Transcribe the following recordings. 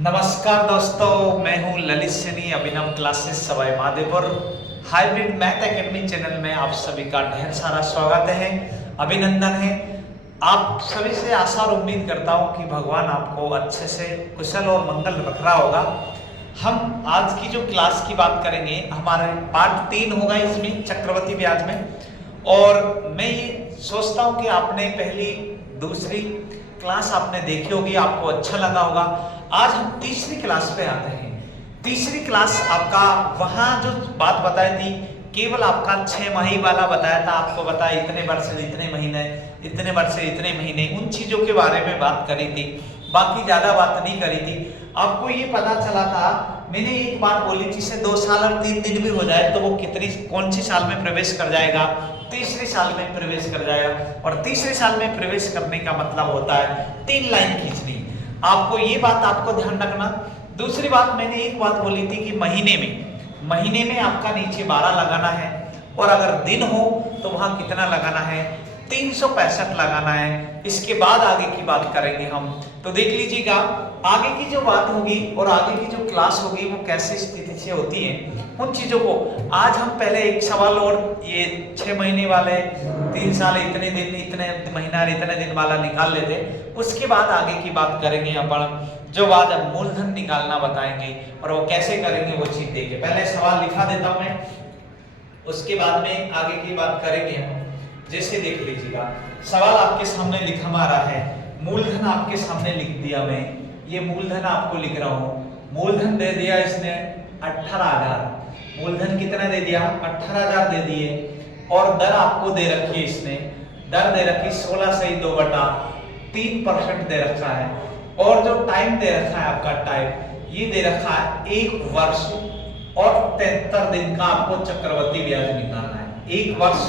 नमस्कार दोस्तों, मैं हूं Lalit Saini. Abhinav classes Sawai Madhopur hybrid math academy channel में आप सभी का ढेर सारा स्वागत है, अभिनंदन है। आप सभी से आशा और उम्मीद करता हूं कि भगवान आपको अच्छे से कुशल और मंगल रख रहा होगा। हम आज की जो क्लास की बात करेंगे, हमारे पार्ट 3 होगा इसमें, चक्रवृद्धि ब्याज में। और मैं ये सोचता हूँ कि आपने पहली दूसरी क्लास आपने देखी होगी, आपको अच्छा लगा होगा। आज हम तीसरी क्लास पे आते हैं। तीसरी क्लास आपका वहां जो बात बताई थी, केवल आपका 6 माही वाला बताया था। आपको बताया इतने वर्ष से इतने महीने, इतने वर्ष से इतने महीने, उन चीजों के बारे में बात करी थी, बाकी ज्यादा बात नहीं करी थी। आपको ये पता चला था, मैंने एक बात बोली थी, से 2 साल और 3 दिन भी हो जाए तो वो कौन सी साल में प्रवेश कर जाएगा? तीसरे साल में प्रवेश कर जाएगा। और तीसरे साल में प्रवेश करने का मतलब होता है 3 लाइन खींचनी। आपको ये बात आपको ध्यान रखना। दूसरी बात, मैंने एक बात बोली थी कि महीने में आपका नीचे 12 लगाना है, और अगर दिन हो तो वहां कितना लगाना है? 365 लगाना है। इसके बाद आगे की बात करेंगे हम। तो देख लीजिएगा, आगे की जो बात होगी और आगे की जो क्लास होगी वो कैसे स्थिति से होती है, उन चीजों को आज हम पहले एक सवाल और ये 6 महीने वाले, 3 साल, इतने दिन, इतने महीना, इतने दिन वाला निकाल लेते। उसके बाद आगे की बात करेंगे अपन, जो बात अब मूलधन निकालना बताएंगे और वो कैसे करेंगे वो चीज देखें। पहले सवाल लिखा देता हूं मैं, उसके बाद में आगे की बात करेंगे हम। जैसे देख लीजिएगा, सवाल आपके सामने लिखा हमारा है, मूलधन आपके सामने लिख दिया मैं, ये मूलधन आपको लिख रहा हूं। मूलधन दे दिया इसने 18,000। मूलधन कितना दे दिया? 18,000 दे दिए। और दर आपको दे रखी है, इसने दर दे रखी 16 से 2/3% दे रखा है। और जो टाइम दे रखा है आपका टाइम, ये दे रखा है 1 वर्ष और 73 दिन का आपको चक्रवृद्धि ब्याज निकालना है। 1 वर्ष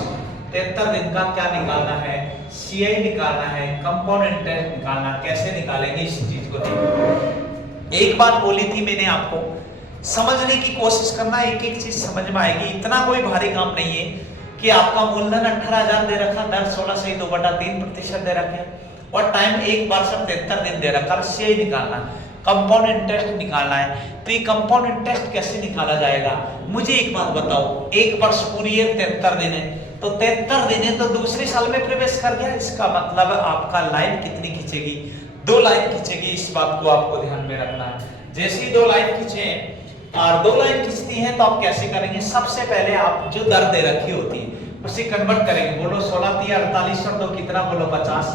73 दिन का क्या निकालना है? सीआई निकालना है, कंपाउंड इंटरेस्ट निकालना। कैसे निकालेंगे इस चीज को देखो। एक बात बोली थी मैंने आपको, समझने की कोशिश करना, एक एक चीज समझ में आएगी। इतना कोई भारी काम नहीं है कि आपका मूलधन 18,000 दे रखा, दर 16 से 2/3% दे रखे, और टाइम 1 वर्ष और 73 दिन दे रखा। सीआई निकालना, कंपाउंड इंटरेस्ट निकालना है। तो ये कंपाउंड इंटरेस्ट कैसे निकाला जाएगा? मुझे एक बात बताओ, 1 वर्ष पूरी है, 73 दिन है, तो 73 दिन है तो दूसरे साल में प्रवेश कर गया। इसका मतलब आपका लाइन कितनी खींचेगी? 2 लाइन खींचेगी। इस बात को आपको ध्यान में रखना है। जैसे ही 2 लाइन खींचे और 2 लाइन खींचती हैं तो आप कैसे करेंगे? सबसे पहले आप जो दर दे रखी होती है उसे कन्वर्ट करेंगे। बोलो 16 × 48 और 2 कितना? बोलो 50।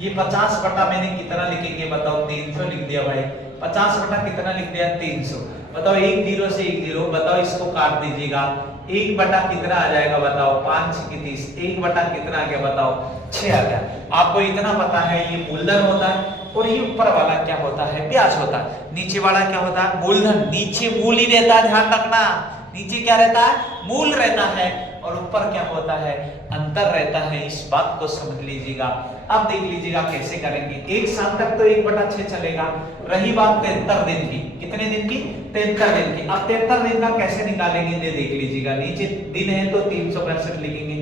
ये 50 बटा मैंने कितना लिखेंगे बताओ? 300 लिख दिया भाई। 50 बटा कितना लिख दिया? 300। बताओ 1 0 से 1 0, बताओ इसको काट दीजिएगा। 1 बटा कितना आ जाएगा बताओ? 5 की 30। 1 बटा कितना आ गया बताओ? 6 आ गया। आपको इतना पता है ये मूलधन होता है, और ये ऊपर वाला क्या होता है? ब्याज होता है। नीचे वाला क्या होता है? मूलधन। नीचे मूल ही रहता है, ध्यान रखना। नीचे क्या रहता है? मूल रहता है, और ऊपर क्या होता है? अंतर रहता है। इस बात को समझ लीजिएगा। अब देख लीजिएगा कैसे करेंगे। 1 साल तक तो 1/6 चलेगा। रही बात 73 दिन की, कितने दिन की? 73 दिन की। अब 73 दिन का कैसे निकालेंगे ये देख लीजिएगा। नीचे दिन है तो 365 लिखेंगे।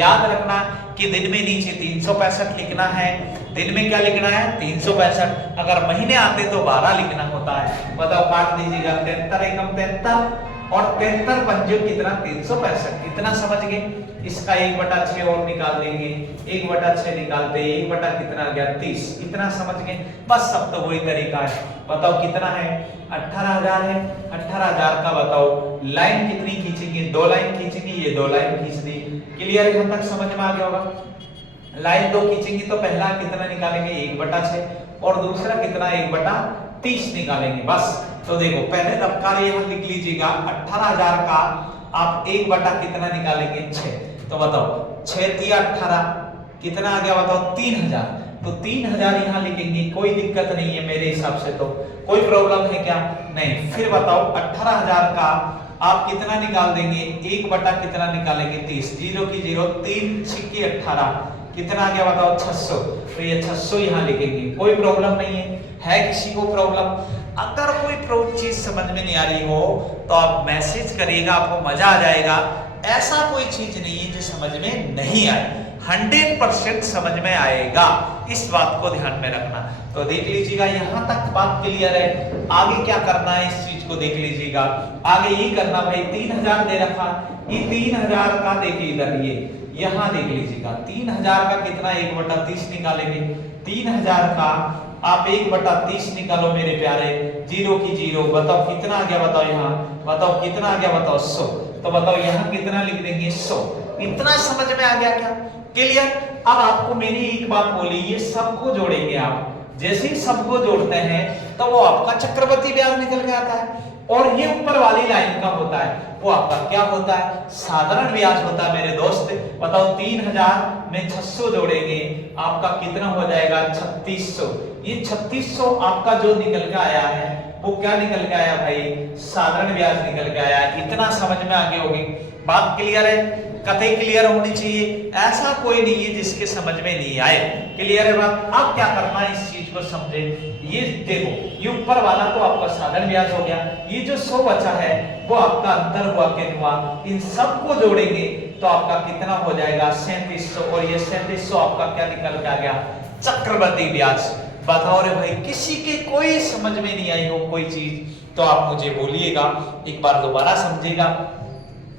याद रखना कि दिन में नीचे 365 लिखना है, दिन में क्या लिखना है? 365। अगर महीने आते तो 12 लिखना होता है। बताओ, काट दीजिएगा। 73 एकम 73 और 73 पंजे कितना? 365। इतना समझ गए। इसका 1/6 और निकाल देंगे। 1/6 निकालते 1 बटा कितना आ गया? 30। इतना समझ गए। बस सब तो वही तरीका है। बताओ कितना है? 18,000 है। 18,000 का बताओ लाइन कितनी खींचेंगे? 2 लाइन खींचेंगे। ये 2 लाइन खींच दी। क्लियर? यहाँ तक समझ में आ गया होगा। लाइन 2 खींचेंगे तो पहला कितना निकालेंगे? 1/6, और दूसरा कितना? 1/30 निकालेंगे। बस। तो देखो, पहले रफ्तार यहाँ लिख लीजिएगा। 18,000 का आप 1 बटा कितना निकालेंगे? 6। तो बताओ 6 × 18 कितना आ गया बताओ? 3,000। तो 3,000 यहाँ लिखेंगे। कोई दिक्कत नहीं है मेरे हिसाब से, तो कोई प्रॉब्लम है क्या? नहीं। फिर बताओ 18,000 का आप कितना निकाल देंगे? 1 बटा कितना निकालेंगे? 30। 0 की 0, 3 × 18 कितना आ गया बताओ? 600। तो ये 600 यहाँ लिखेंगे। कोई प्रॉब्लम नहीं है किसी को प्रॉब्लम? अगर कोई चीज समझ में नहीं आ रही हो तो आप मैसेज करिएगा, आपको मजा आ जाएगा। ऐसा कोई चीज नहीं है जो समझ में नहीं आए। 100% समझ में आएगा, इस बात को ध्यान में रखना। तो देख लीजिएगा यहां तक बात क्लियर है। आगे क्या करना है इस चीज को देख लीजिएगा। आगे ये करना भाई 3000 दे रखा, ये 3000 का देखिए इधर ये यहां देख लीजिएगा 3000 का कितना 1/30 निकालेंगे। 3000 का आप 1/30 निकालो मेरे प्यारे, जीरो की जीरो, बताओ कितना आ गया, बताओ यहाँ बताओ कितना आ गया, बताओ 100। तो बताओ यहाँ कितना लिख देंगे 100। इतना समझ में आ गया क्या, क्लियर? अब आपको मेरी एक बात बोली, ये सबको जोड़ेंगे आप, जैसे ही सबको जोड़ते हैं तो वो आपका चक्रवृद्धि ब्याज निकल के आता है, और ये ऊपर वाली लाइन का होता है वो आपका क्या होता है, साधारण ब्याज होता है मेरे दोस्त। बताओ 3000 में 600 जोड़ेंगे आपका कितना हो जाएगा 3600। ये 3600 आपका जो निकल के आया है वो क्या निकल के आया भाई, साधारण ब्याज निकल के आया। इतना समझ में आगे होगी, बात क्लियर है, कतई क्लियर होनी चाहिए, ऐसा कोई नहीं है जिसके समझ में नहीं आए, क्लियर है बात। अब क्या करना है इस चीज को समझे, ये देखो ये ऊपर वाला तो आपका साधारण ब्याज हो गया, ये जो 100 बचा है वो आपका अंतर हुआ कि हुआ, इन सबको जोड़ेंगे तो आपका कितना हो जाएगा 3700, और ये 3700 आपका क्या निकल के आ गया, चक्रवृद्धि ब्याज। बताओ रे भाई, किसी के कोई समझ में नहीं आई हो कोई चीज तो आप मुझे बोलिएगा, एक बार दोबारा समझिएगा।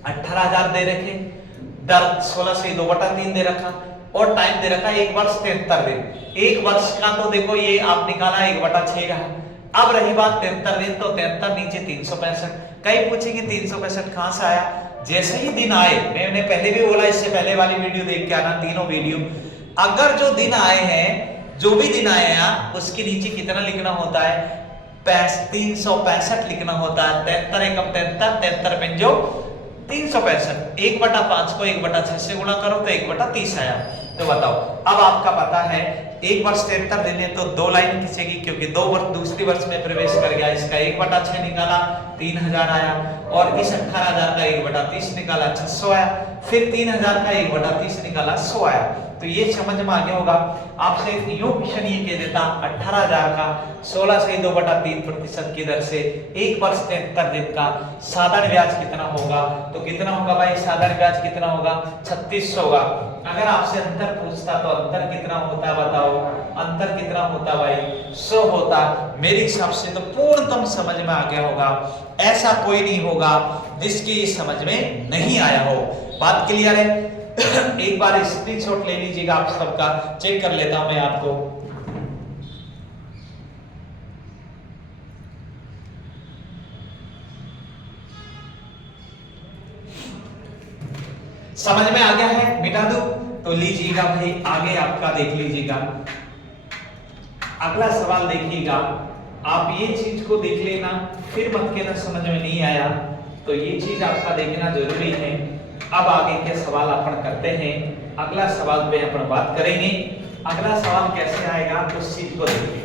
18000 दे रखे, दर 16 से 2/3 दे रखा, और टाइम दे रखा 1 वर्ष 73 दिन। 1 वर्ष का तो देखो ये आप निकाला 1/6 रहा। अब रही बात 73 दिन, तो 73 नीचे 365। कई पूछेंगे 365 कहां से आया, जैसे ही दिन आए, मैंने पहले भी बोला, इससे पहले वाली वीडियो देख के आना, तीनों वीडियो, अगर जो दिन आए हैं, जो भी दिन आए हैं उसके नीचे कितना लिखना होता है, 365 लिखना होता है। 73 एकम 73, 73 पंजो 365, 1/5 को 1/6 से गुणा करो तो 1/30 आया। तो बताओ अब आपका पता है 1 वर्ष 73 दिन है तो 2 लाइन खींचेगी, क्योंकि 2 वर्ष दूसरी वर्ष में प्रवेश कर गया, इसका 1/6 निकाला 3000 आया, और इस 18000 का 1/30 निकाला 600 आया, फिर 3000 का 1/30 निकाला 100 आया। तो ये समझ में आ गया होगा। आपसे यूं क्वेश्चन ये कह देता 18000 का 16 से 2/3% की दर से 1 वर्ष 73 दिन का साधारण ब्याज कितना होगा, तो कितना होगा भाई, साधारण ब्याज कितना होगा 3600 होगा। अगर आपसे अंतर पूछता तो अंतर कितना होता है बताओ, अंतर कितना होता भाई 100 होता। मेरे हिसाब से तो पूर्णतम समझ में आ गया होगा, ऐसा कोई नहीं होगा जिसकी ये समझ में नहीं आया हो। बात क्लियर है? एक बार स्क्रीनशॉट ले लीजिएगा, आप सबका चेक कर लेता हूं मैं आपको। समझ में आ गया है, मिटा दो तो लीजिएगा भाई, आगे आपका देख लीजिएगा। अगला सवाल देखिएगा, आप ये चीज को देख लेना, फिर मत कहना समझ में नहीं आया, तो ये चीज आपका देखना जरूरी है। अब आगे के सवाल अपन करते हैं, अगला सवाल पे अपन बात करेंगे। अगला सवाल कैसे आएगा तो उस चीज को देखिए।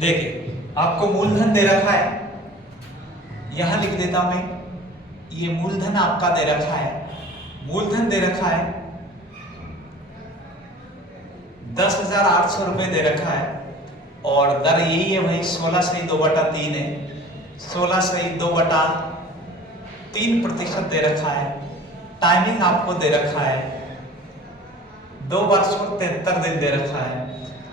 देखिए आपको मूलधन दे रखा है, यहां लिख देता हूं मैं, ये मूलधन आपका दे रखा है, मूलधन दे रखा है 10,800 रुपए दे रखा है, और दर यही है भाई 16 से 2/3 है, 16 से 2/3% दे रखा है। टाइमिंग आपको दे रखा है 2 वर्ष और 73 दिन दे रखा है।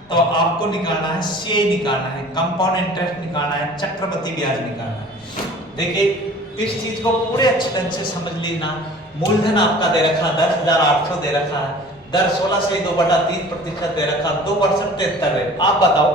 तो आपको निकालना है सीए निकालना है, कंपाउंड इंटरेस्ट निकालना है, चक्रवृद्धि ब्याज निकालना है। देखिए इस चीज को पूरे अच्छे ढंग से समझ लेना। मूलधन आपका दे रखा 10,800 दे रखा है, दर 16 से 2/3% दे रखा, 2 वर्ष 73 दिन। आप बताओ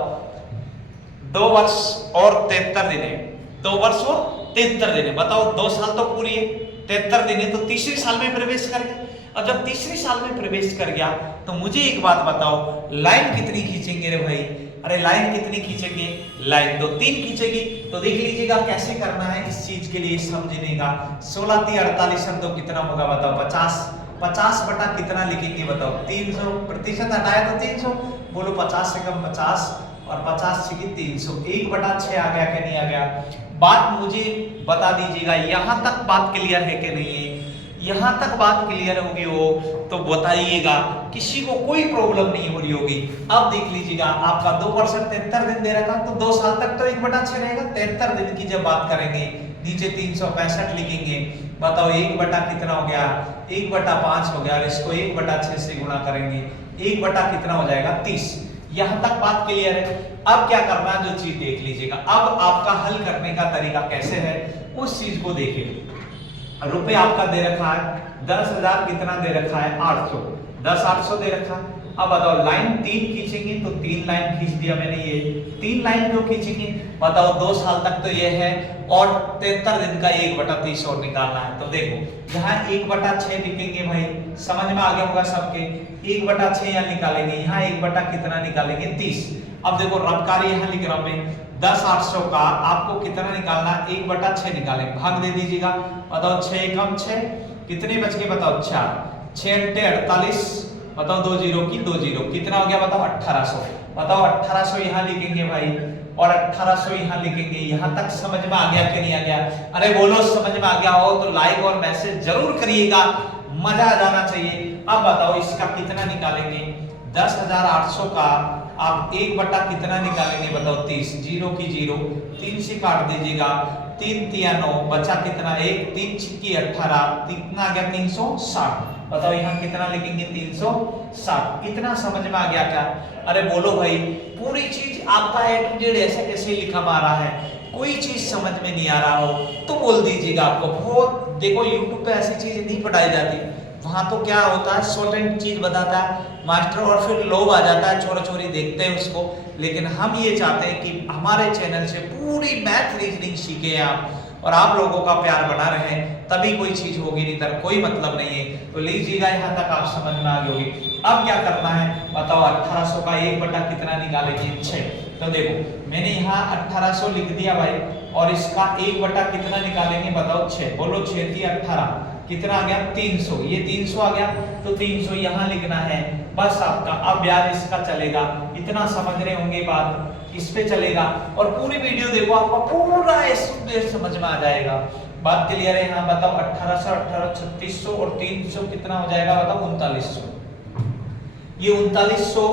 2 वर्ष और 73 दिन है, 2 वर्ष और 73 दिन है, बताओ 2 साल तो पूरी है, 73 दिन है, तो तीसरे साल में प्रवेश कर गया। अब जब तीसरे साल में प्रवेश कर गया तो मुझे एक बात बताओ, लाइन कितनी खींचेंगे रे भाई, अरे लाइन कितनी खींचेंगे, लाइन तो 3 खींचेगी। तो देख लीजिएगा कैसे करना है इस चीज के लिए समझने का। 16 3 48 तो कितना होगा बताओ, 50। 50 बटा कितना लिखेंगे बताओ, 300। प्रतिशत हटाया तो 300, बोलो 50 से कम 50 और 50 से 300। 1/6 आ गया कि नहीं आ गया? बात मुझे बता दीजिएगा, यहां तक बात क्लियर है कि नहीं है? यहां तक बात क्लियर होगी हो तो बताइएगा, किसी को कोई प्रॉब्लम नहीं हो रही होगी। अब देख लीजिएगा आपका 2% 73 दिन दे रखा, तो 2 साल तक तो 1/6 रहेगा। 73 दिन की जब बात करेंगे, नीचे 365 लिखेंगे, बताओ 1 बटा कितना हो गया, 1/5 हो गया। और इसको 1/6 से गुणा करेंगे, 1 बटा कितना हो जाएगा, 30। यहां तक बात क्लियर है। अब क्या करना है, जो चीज देख लीजिएगा, अब आपका हल करने का तरीका कैसे है उस चीज को देखिए। रुपए आपका दे रखा है 10,000, कितना दे रखा है 800, 10 800 दे रखा है। अब बताओ लाइन 3 खींचेंगे तो 3 लाइन खींच दिया मैंने, ये 3 लाइन क्यों खींचेंगे बताओ, 2 साल तक तो ये है और 73 दिन का 1/30 और निकालना है। तो देखो यहाँ 1/6 लिखेंगे भाई, समझ में आ गया होगा सबके। 1/6 यहाँ निकालेंगे, यहाँ 1 बटा कितना निकालेंगे 30। अब देखो रबकारी यहाँ लिख रहा हूं मैं, 10 800 का आपको कितना निकालना, 1/6 निकालेंगे, भाग दे दीजिएगा। बताओ 6 कम 6 कितने बच गए बताओ, 4। 6 × 48, बताओ 2 0 की 2 0, कितना हो गया बताओ 1800। बताओ 1800 यहाँ लिखेंगे भाई और 1800 यहाँ लिखेंगे। यहाँ तक समझ में आ गया कि नहीं आ गया? अरे बोलो समझ में आ गया हो तो लाइक और मैसेज जरूर करिएगा, मजा आ जाना चाहिए। अब बताओ इसका कितना निकालेंगे, 10,800 का आप 1 बटा कितना निकालेंगे बताओ 30, 0 की 0, 3 से काट दीजिएगा, 3 3 9, बचा कितना 1, 3 6 18, कितना आ गया 360। बताओ यहाँ कितना लिखेंगे 360। कितना समझ में आ गया क्या? अरे बोलो भाई, पूरी चीज आपका A to Z ऐसे कैसे लिखा आ रहा है? कोई चीज समझ में नहीं आ रहा हो तो बोल दीजिएगा। आपको बहुत देखो YouTube पे ऐसी चीज नहीं पढ़ाई जाती, वहां तो क्या होता है शॉर्ट एंड चीज बताता है मास्टर और फिर लोग आ जाता है, छोरा छोरी देखते हैं उसको। लेकिन हम ये चाहते हैं कि हमारे चैनल से पूरी मैथ रीजनिंग सीखे आप और आप लोगों का प्यार बना रहे, तभी कोई चीज होगी, नहीं तो कोई मतलब नहीं है। तो लीजिएगा यहाँ तक आप समझ में आ गई होगी। अब क्या करना है बताओ, 1800 का 1 बटा कितना निकालेंगे 6। तो देखो मैंने यहाँ 1800 लिख दिया भाई और इसका 1 बटा कितना निकालेंगे बताओ 6। बोलो 6 3 18, कितना आ गया 300। ये 300 आ गया तो 300 यहाँ लिखना है बस आपका। अब ब्याज इसका चलेगा, इतना समझ रहे होंगे बात, इस पे चलेगा और पूरी वीडियो देखो आपका पूरा समझ में आ जाएगा। बात क्लियर है? यहाँ बताओ 1800 18 3600 और 300 कितना हो जाएगा बताओ 3900। ये 3900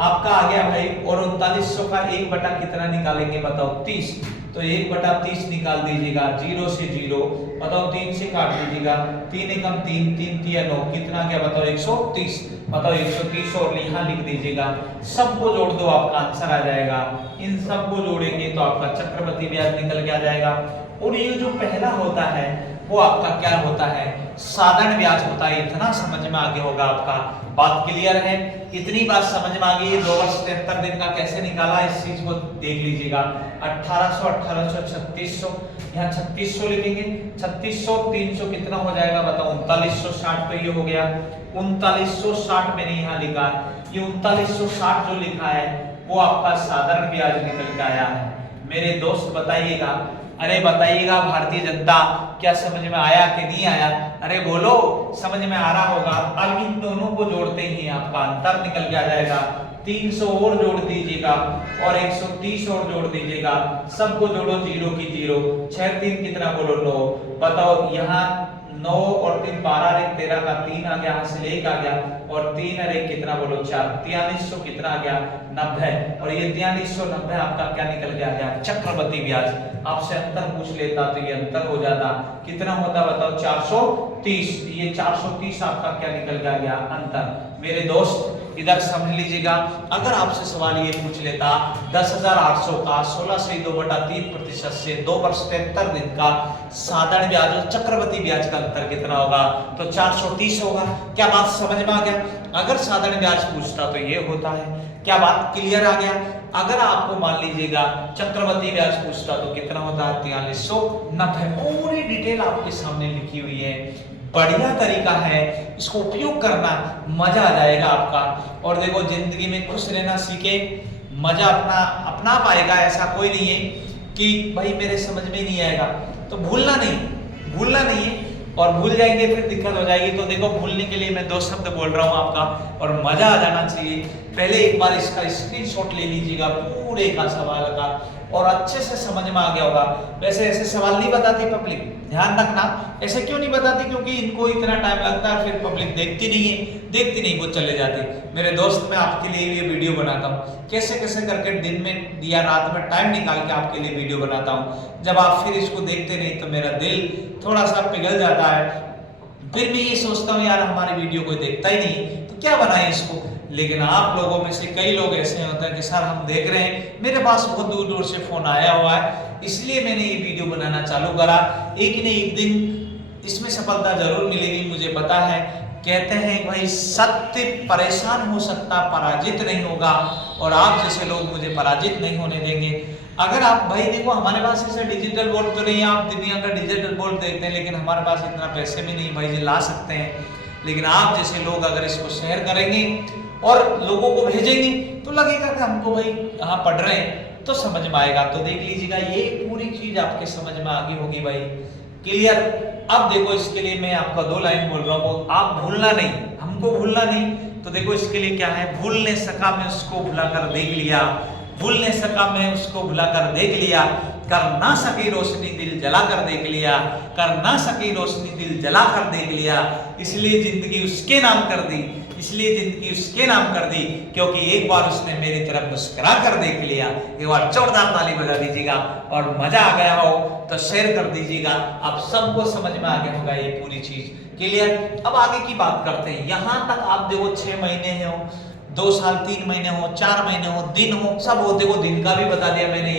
आपका आ गया भाई और 3900 का 1 बटा कितना निकालेंगे बताओ 30। तो 1/30 निकाल दीजिएगा, 0 से 0, बताओ 3 से काट दीजिएगा, 3 एकम 3, 3 3 9, कितना गया बताओ 130। बताओ 130 और यहाँ लिख दीजिएगा, सबको जोड़ दो आपका आंसर आ जाएगा। इन सबको जोड़ेंगे तो आपका चक्रवृद्धि ब्याज निकल के आ जाएगा। और ये जो पहला होता है वो आपका क्या होता है, साधारण ब्याज होता है। इतना समझ में आगे होगा आपका, बात क्लियर है? इतनी बात समझ में आ गई। 2 वर्ष 73 दिन का कैसे निकाला इस चीज को देख लीजिएगा। 1800 1800 3600, यहाँ 3600 लिखेंगे, 3600 300 कितना हो जाएगा बताओ 3960। तो ये हो गया 3960 मैंने यहाँ लिखा। ये 3960 जो लिखा है वो आपका साधारण ब्याज निकल के आया है। मेरे दोस्त बताइएगा, अरे बताइएगा भारतीय जनता, क्या समझ में आया कि नहीं आया? अरे बोलो समझ में आ रहा होगा। अब इन दोनों को जोड़ते ही आपका अंतर निकल के आ जाएगा। 300 और जोड़ दीजिएगा और 130 और जोड़ दीजिएगा, सबको जोड़ो 0 की 0, 6 3 कितना बोलो 9। बताओ यहाँ 9 और 3 12 और 1 13 का 3 आ गया, हासिल 1 आ गया और 3 और 1 कितना बोलो 4, 4300 कितना आ गया 90। और ये 4390 आपका क्या निकल के आ गया चक्रवृद्धि ब्याज। आपसे अंतर पूछ लेता तो ये अंतर हो जाता, कितना होता बताओ 430। ये 430 आपका क्या निकल के आ गया अंतर। मेरे दोस्त इधर समझ लीजिएगा, अगर आपसे सवाल ये पूछ लेता 10,800 का 16 से 2/3% से 2 वर्ष 73 दिन का साधारण ब्याज और चक्रवृद्धि ब्याज का अंतर कितना होगा तो 430 होगा। क्या बात समझ में आ गया? अगर साधारण ब्याज पूछता तो ये होता है। क्या बात क्लियर आ गया? अगर आपको मान लीजिएगा चक्रवृद्धि ब्याज पूछता तो कितना होता है 4390। पूरी डिटेल आपके सामने लिखी हुई है, बढ़िया तरीका है, इसको उपयोग करना, मजा आ जाएगा आपका। और देखो जिंदगी में खुश रहना सीखे, मजा अपना पाएगा। ऐसा कोई नहीं है कि भाई मेरे समझ में नहीं आएगा, तो भूलना नहीं है, और भूल जाएंगे फिर दिक्कत हो जाएगी। तो देखो, भूलने के लिए मैं 2 शब्द बोल रहा हूँ आपका, और मजा आ जाना चाहिए। पहले एक बार इसका स्क्रीनशॉट ले लीजिएगा पूरे का सवाल का, और अच्छे से समझ में आ गया होगा। वैसे ऐसे सवाल नहीं बताती पब्लिक, ध्यान रखना। ऐसे क्यों नहीं बताती? क्योंकि इनको इतना टाइम लगता है, फिर पब्लिक देखती नहीं, वो चले जाती। मेरे दोस्त, मैं आपके लिए ये वीडियो बनाता हूँ, कैसे करके दिन में या रात में टाइम निकाल के आपके लिए वीडियो बनाता हूँ। जब आप फिर इसको देखते नहीं तो मेरा दिल थोड़ा सा पिघल जाता है। फिर मैं ये सोचता हूँ यार, हमारी वीडियो कोई देखता ही नहीं तो क्या बनाए इसको। लेकिन आप लोगों में से कई लोग ऐसे होते हैं कि सर हम देख रहे हैं, मेरे पास बहुत दूर से फोन आया हुआ है, इसलिए मैंने ये वीडियो बनाना चालू करा। एक न एक दिन इसमें सफलता जरूर मिलेगी, मुझे पता है। कहते हैं भाई, सत्य परेशान हो सकता, पराजित नहीं होगा, और आप जैसे लोग मुझे पराजित नहीं होने देंगे। अगर आप, भाई देखो, हमारे पास ऐसे डिजिटल बोर्ड तो नहीं है, आप दुनिया का डिजिटल बोर्ड देखते हैं, लेकिन हमारे पास इतना पैसे भी नहीं भाई जी ला सकते हैं। लेकिन आप जैसे लोग अगर इसको शेयर करेंगे और लोगों को भेजेंगे तो लगेगा कि हमको भाई यहाँ पढ़ रहे हैं, तो समझ में आएगा। तो देख लीजिएगा, ये पूरी चीज आपके समझ में आगे होगी भाई, क्लियर। अब देखो, इसके लिए मैं आपका 2 लाइन बोल रहा हूँ, आप भूलना नहीं, हमको भूलना नहीं। तो देखो, इसके लिए क्या है, भूल नहीं सका मैं उसको भुलाकर देख लिया, भूल नहीं सका मैं उसको भुलाकर देख लिया, कर ना सकी रोशनी दिल जलाकर देख लिया, कर ना सकी रोशनी दिल जलाकर देख लिया। इसलिए जिंदगी उसके नाम कर दी, इसलिए जिंदगी उसके नाम कर दी, क्योंकि एक बार उसने मेरी तरफ मुस्कुरा कर देख लिया। एक बार जोरदार ताली बजा दीजिएगा, और मजा आ गया हो तो शेयर कर दीजिएगा। आप सबको समझ में आ गया होगा ये पूरी चीज, क्लियर। अब आगे की बात करते हैं। यहाँ तक आप देखो, 6 महीने हो, 2 साल, 3 महीने हो, 4 महीने हो, दिन हो, सब हो। देखो, दिन का भी बता दिया मैंने,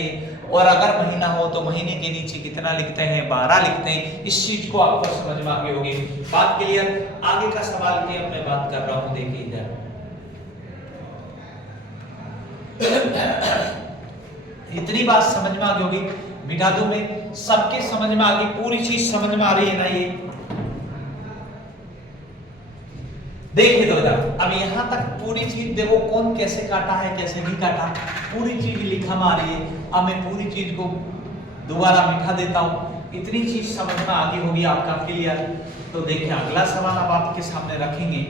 और अगर महीना हो तो महीने के नीचे कितना लिखते हैं, 12 लिखते हैं। इस चीज को आपको समझ में आ गई होगी, बात क्लियर। आगे का सवाल की अब मैं बात कर रहा हूं, देखिए इधर। इतनी बात समझ में आ गई होगी, बिठा दूं मैं, सबके समझ में आ गई, पूरी चीज समझ में आ रही है ना ये? देखिए तो इधर, अब यहां तक पूरी चीज देखो, कौन कैसे काटा है, कैसे नहीं काटा, पूरी चीज लिखा में आ रही है। अब मैं पूरी चीज को दोबारा मिटा देता हूं, इतनी चीज समझ में आ गई होगी आपका, क्लियर। तो देखिए, अगला सवाल अब आपके सामने रखेंगे।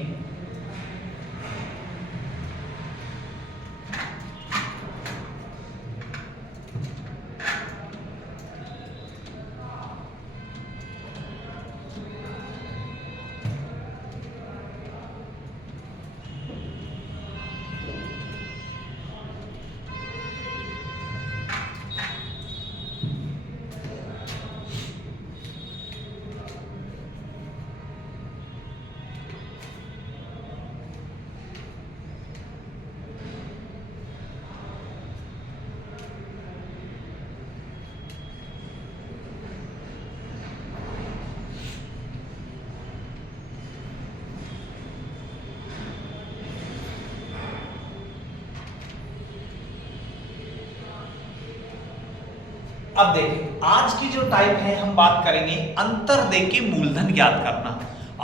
अब देखिए, आज की जो टाइप है, हम बात करेंगे अंतर दे के मूलधन ज्ञात करना।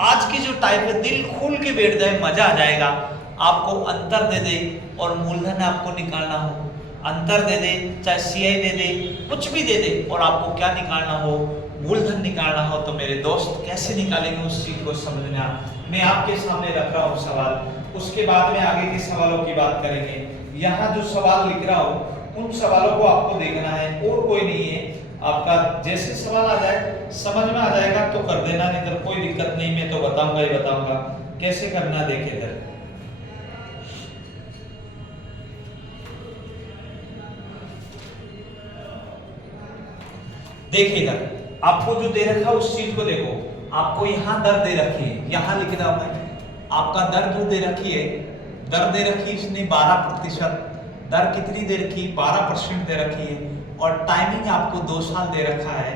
आज की जो टाइप है, दिल खोल के बैठ जाए, मजा आ जाएगा। आपको अंतर दे दे और मूलधन आपको निकालना हो, अंतर दे दे, चाहे सीआई दे दे, कुछ भी दे दे, और आपको क्या निकालना हो, मूलधन निकालना हो, तो मेरे दोस्त कैसे निकालेंगे उस चीज को समझना। मैं आपके सामने रख रहा हूँ सवाल, उसके बाद में आगे के सवालों की बात करेंगे। यहाँ जो सवाल लिख रहा हूँ, उन सवालों को आपको देखना है, और कोई नहीं है। आपका जैसे सवाल आ जाए, समझ में आ जाएगा तो कर देना, नहीं तो कोई दिक्कत नहीं, मैं तो बताऊंगा ही बताऊंगा कैसे करना। देखे इधर, देखिए इधर आपको जो दे रखा है उस चीज को देखो। आपको यहाँ दर दे रखी है, यहाँ लिख रहा हूं मैं, आपका दर जो दे रखी है, दर दे रखी इसने 12%। दर कितनी दे रखी, 12% दे रखी है, और टाइमिंग आपको 2 साल दे रखा है,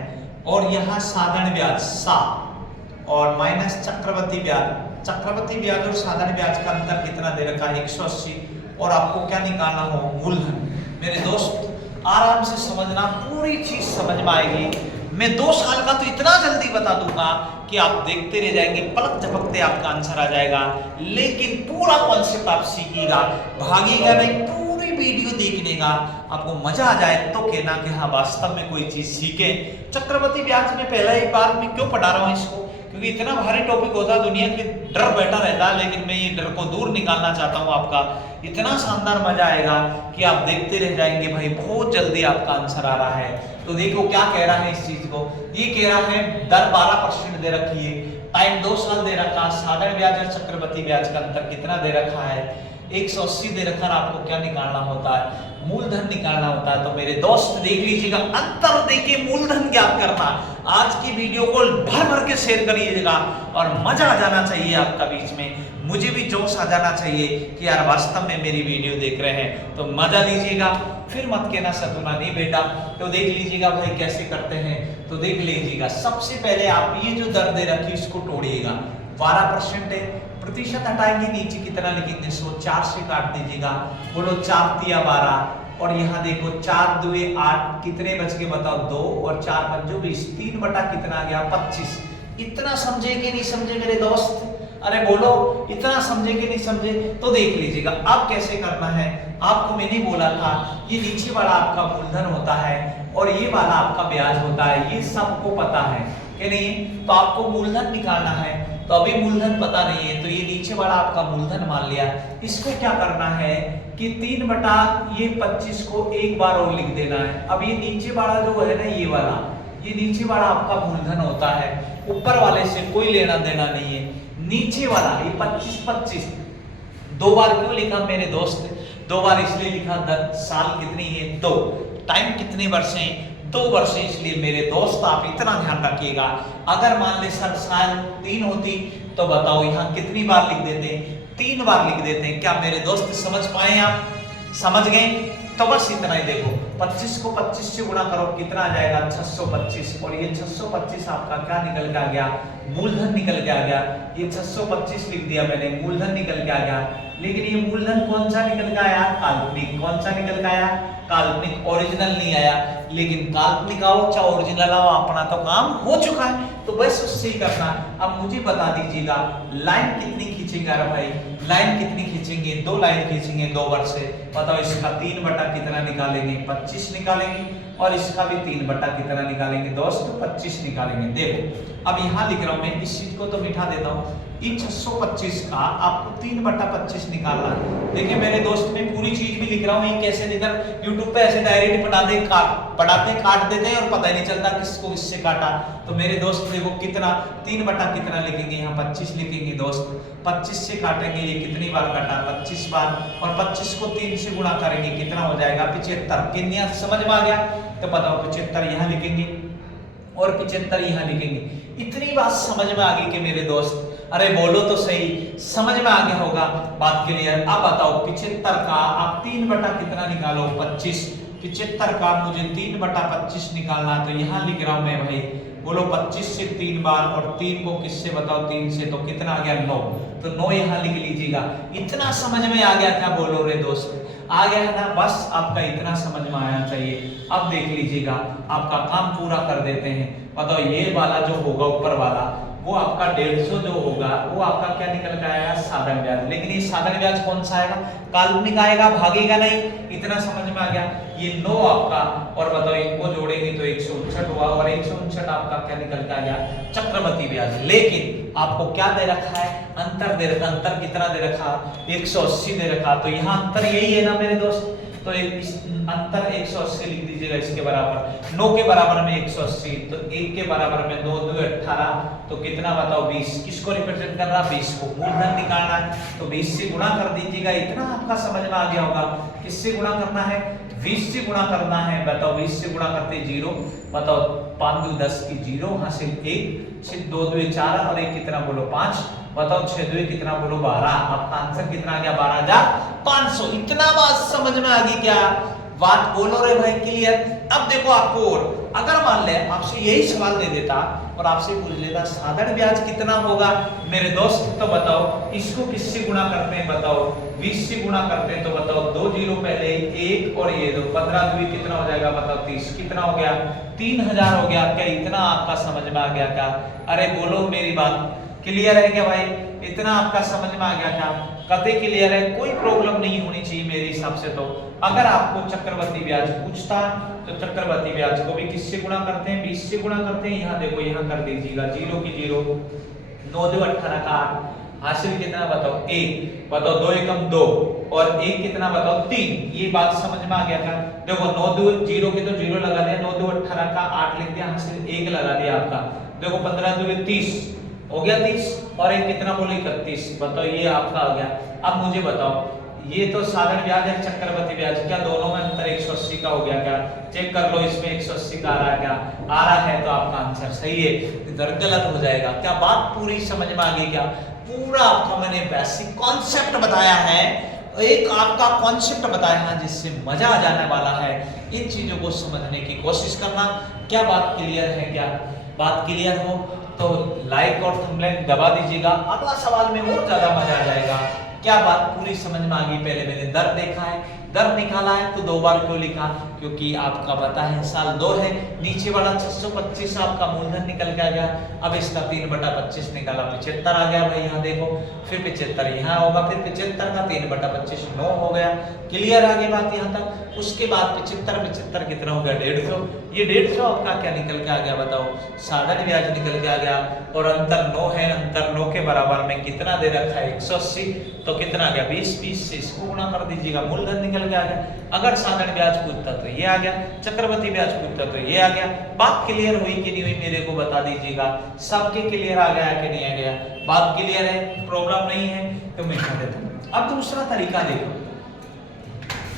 और यहाँ साधारण ब्याज 7 और माइनस चक्रवृद्धि ब्याज। चक्रवृद्धि ब्याज और साधारण ब्याज का अंतर कितना दे रखा है, 180, और आपको क्या निकालना हो, मूलधन। मेरे दोस्त आराम से समझना, पूरी चीज समझ में आएगी। मैं 2 साल का तो इतना जल्दी बता दूंगा कि आप देखते रह जाएंगे, पलक झपकते आपका आंसर आ जाएगा। लेकिन पूरा कॉन्सेप्ट आप सीखिएगा, भागेगा नहीं, पूरी वीडियो देखने का आपको मजा आ जाए तो कहना कि हाँ वास्तव में कोई चीज सीखे। चक्रवृद्धि ब्याज में पहला ही बार मैं क्यों पढ़ा रहा हूँ इसको, क्योंकि इतना भारी टॉपिक होता है, दुनिया के डर बैठा रहता है, लेकिन मैं ये डर को दूर निकालना चाहता हूँ आपका। इतना शानदार मजा आएगा कि आप देखते रह जाएंगे भाई, बहुत जल्दी आपका आंसर आ रहा है। तो देखो क्या कह रहा है इस चीज को, ये कह रहा है दर 12% दे रखी है, टाइम 2 साल दे रखा, साधारण ब्याज और चक्रवृद्धि ब्याज का अंतर कितना दे रखा है, 180 दे रखा। आपको क्या निकालना होता है, मूलधन निकालना होता है। तो मेरे दोस्त देख लीजिएगा, अंतर देखिए मूलधन ज्ञात करना। आज की वीडियो को भर भर के शेयर करिएगा और मजा आ जाना चाहिए आपका बीच में, मुझे भी जोश आ जाना चाहिए कि यार वास्तव में मेरी वीडियो देख रहे हैं। तो मजा लीजिएगा, फिर मत कहना सतुना नहीं बेटा। तो देख लीजिएगा भाई कैसे करते हैं, तो देख लीजिएगा। सबसे पहले आप ये जो दर दे रखी इसको तोड़िएगा, 12% है, प्रतिशत हटाएंगे, नीचे कितना लिखेंगे 100, 4 से काट दीजिएगा, बोलो 4 तिया 12, और यहाँ देखो 4 दुए 8, कितने बच के बताओ 2, और 4 पंजो 20, 3 बटा कितना आ गया 25। इतना समझे कि नहीं समझे मेरे दोस्त, अरे बोलो इतना समझे कि नहीं समझे। तो देख लीजिएगा अब कैसे करना है। आपको मैंने बोला था ये नीचे वाला आपका मूलधन होता है और ये वाला आपका ब्याज होता है, ये सबको पता है कि नहीं। तो आपको मूलधन निकालना है, तो अभी मूलधन पता नहीं है, तो ये नीचे वाला आपका मूलधन मान लिया। इसको क्या करना है कि 3 बटा ये 25 को एक बार और लिख देना है। अब ये नीचे वाला जो है ना, ये वाला, ये नीचे वाला आपका मूलधन होता है, ऊपर वाले से कोई लेना देना नहीं है। नीचे वाला ये 25 दो बार क्यों लिखा मेरे दोस्त, 2 बार इसलिए लिखा, 10 साल कितनी है 2, टाइम कितने वर्ष है 2 वर्ष, इसलिए मेरे दोस्त आप इतना ध्यान रखिएगा। अगर मान ले सर साल 3 होती तो बताओ यहाँ कितनी बार लिख देते, 3 बार लिख देते हैं। क्या मेरे दोस्त समझ पाए, आप समझ गए? तो बस इतना ही देखो, 25 को 25 से गुणा करो, कितना आ जाएगा 625, और ये 625 आपका क्या निकल के आ गया, मूलधन निकल के आ गया। ये 625 लिख दिया मैंने, मूलधन निकल के आ गया। लेकिन ये मूलधन कौन सा निकल के आया, काल्पनिक। कौन सा निकल के आया, काल्पनिक, ओरिजिनल नहीं आया। लेकिन काल्पनिक आओ चाहे ओरिजिनल आओ, अपना तो काम हो चुका है, तो बस उससे ही करना। अब मुझे बता दीजिएगा लाइन कितनी खींचेंगे, अरे भाई लाइन कितनी खींचेंगे, 2 लाइन खींचेंगे 2 वर्ष से। बताओ इसका 3 बटा कितना निकालेंगे, 25 निकालेंगे, और इसका भी 3 बटा कितना निकालेंगे दोस्त, 25 निकालेंगे। देखो अब यहाँ लिख रहा हूँ मैं, इस चीज को तो मिटा देता हूँ। इन 625 का आपको 3 बटा 25 निकालना है। देखिए मेरे दोस्त मैं पूरी चीज भी लिख रहा हूँ, ये कैसे लिखा, यूट्यूब पे ऐसे डायरेक्ट पढ़ाते काट देते हैं और पता ही नहीं चलता किसको किससे काटा। तो मेरे दोस्त देखो कितना, 3 बटा कितना लिखेंगे, यहाँ 25 लिखेंगे दोस्त, 25 से काटेंगे, ये कितनी बार काटा 25 बार, और 25 को 3 से गुणा करेंगे, कितना हो जाएगा 75। कितना समझ में आ गया, तो बताओ 75 यहाँ लिखेंगे और 75 यहाँ लिखेंगे। इतनी बात समझ में आ गई कि मेरे दोस्त, अरे बोलो तो सही, समझ में आ गया होगा, बात क्लियर। अब बताओ 75 का आप 3 बटा कितना निकालो 25, 75 का मुझे 3 बटा 25 निकालना, तो यहाँ लिख रहा हूं मैं भाई, बोलो 25 से 3 बार, और 3 को किससे बताओ 3 से, तो कितना आ गया 9, तो 9 यहाँ लिख लीजिएगा। इतना समझ में आ गया क्या, बोलो रे दोस्त, आ गया है ना, बस आपका इतना समझ में आना चाहिए। अब देख लीजिएगा आपका काम पूरा कर देते हैं। बताओ ये वाला जो होगा ऊपर वाला, वो आपका 150 जो होगा वो आपका क्या निकल के आएगा, साधारण ब्याज। लेकिन ये साधारण ब्याज कौन सा आएगा, काल्पनिक आएगा, भागेगा नहीं। इतना समझ में आ गया। ये 9 आपका, और बताओ इनको जोड़ेंगे तो 159 हुआ, और 159 आपका क्या निकल के आ गया, चक्रवृद्धि ब्याज। लेकिन आपको क्या दे रखा है, अंतर दे रखा। अंतर कितना दे रखा, 180 दे रखा। तो यहाँ अंतर यही है ना मेरे दोस्त, तो इस अंतर 180 लिख दीजिएगा इसके बराबर। 9 के बराबर में 180, तो 1 के बराबर में 2 2 18, तो कितना बताओ 20। किसको रिप्रेजेंट कर रहा, 20 को। मूलधन निकालना है तो 20 से गुणा कर दीजिएगा। इतना आपका समझ में आ गया होगा। किससे गुणा करना है, 20 से गुणा करना है। बताओ 20 से गुणा करते 0, बताओ 5 2 10 की 0, हासिल 1, सिर्फ 2 2 4, और 1 कितना बोलो 5, बताओ 6 2 कितना बोलो 12। आपका आंसर कितना आ गया, 12,500। इतना बात समझ में आ गई क्या, बात बोलो रे भाई क्लियर। अब देखो आपको, और अगर मान ले आपसे यही सवाल दे देता और आपसे पूछ लेता साधारण ब्याज कितना होगा मेरे दोस्त, तो बताओ इसको किससे गुणा करते हैं, बताओ 20 से गुणा करते हैं, तो बताओ 2 0 पहले 1 और ये 2, 15 2 कितना हो जाएगा, बताओ 30, कितना हो गया 3000 हो गया। क्या इतना आपका समझ में आ गया क्या, अरे बोलो मेरी बात क्लियर है क्या भाई। इतना आपका समझ में आ गया क्या? कते क्लियर है, कोई प्रॉब्लम नहीं होनी चाहिए मेरे हिसाब से। तो अगर आपको चक्रवर्ती ब्याज पूछता तो चक्रवर्ती ब्याज को भी किससे गुणा करते हैं? 20 से गुणा करते हैं। यहाँ देखो, यहाँ कर दीजिएगा 0 की 0, 9 2 18 का 8, हासिल कितना बताओ? 1। बताओ 2 एकम 2 और 1 कितना बताओ? 3। ये बात समझ में आ गया क्या? देखो 9 2 0 के तो 0 लगा दिया, 9 2 18 का 8 लिख दिया, हासिल 1 लगा दिया आपका। देखो 15 2 30 हो गया 30 और 1 कितना बोले? 31। बताओ ये आपका आ गया। अब मुझे बताओ, ये तो साधारण ब्याज है, चक्रवर्ती ब्याज, क्या दोनों में अंतर 180 का हो गया क्या? चेक कर लो, इसमें 180 का आ रहा है क्या? आ रहा है, तो आपका आंसर सही है, इधर गलत हो जाएगा। क्या बात पूरी समझ में आ गई क्या? पूरा आपका मैंने बेसिक कॉन्सेप्ट बताया है, एक आपका कॉन्सेप्ट बताया है जिससे मजा आ जाने वाला है। इन चीजों को समझने की कोशिश करना। क्या बात क्लियर है? क्या बात क्लियर हो तो लाइक और थंबनेल दबा दीजिएगा। अगला सवाल में और ज्यादा मजा आ जाएगा। क्या बात पूरी समझ में आ गई? पहले मैंने दर देखा है, दर निकाला है, तो 2 बार क्यों लिखा? क्योंकि आपका पता है साल 2 है, नीचे वाला 625 आपका मूलधन निकल के आ गया। अब इसका 3/25 निकाला, 75 आ गया भाई। यहाँ देखो, फिर 75 यहाँ होगा, फिर 75 का 3/25 9 हो गया। क्लियर आ गई बात यहाँ तक? उसके बाद 75 कितना हो गया? 150। ये 150 आपका क्या निकल के आ गया बताओ? साधारण ब्याज निकल के आ गया। और अंतर 9 है, अंतर 9 के बराबर में कितना दे रखा है? 180। तो कितना आ गया? 20। 20 से इसको गुणा कर दीजिएगा, मूलधन निकल के आ गया। अगर साधारण ब्याज पूछता तो ये आ गया, चक्रवर्ती ब्याज पूछता तो ये आ गया। बात क्लियर हुई कि नहीं हुई मेरे को बता दीजिएगा। सबके क्लियर आ गया कि नहीं आ गया? बात क्लियर है, प्रॉब्लम नहीं है तो मैं कर देता हूं। अब दूसरा तरीका देखो,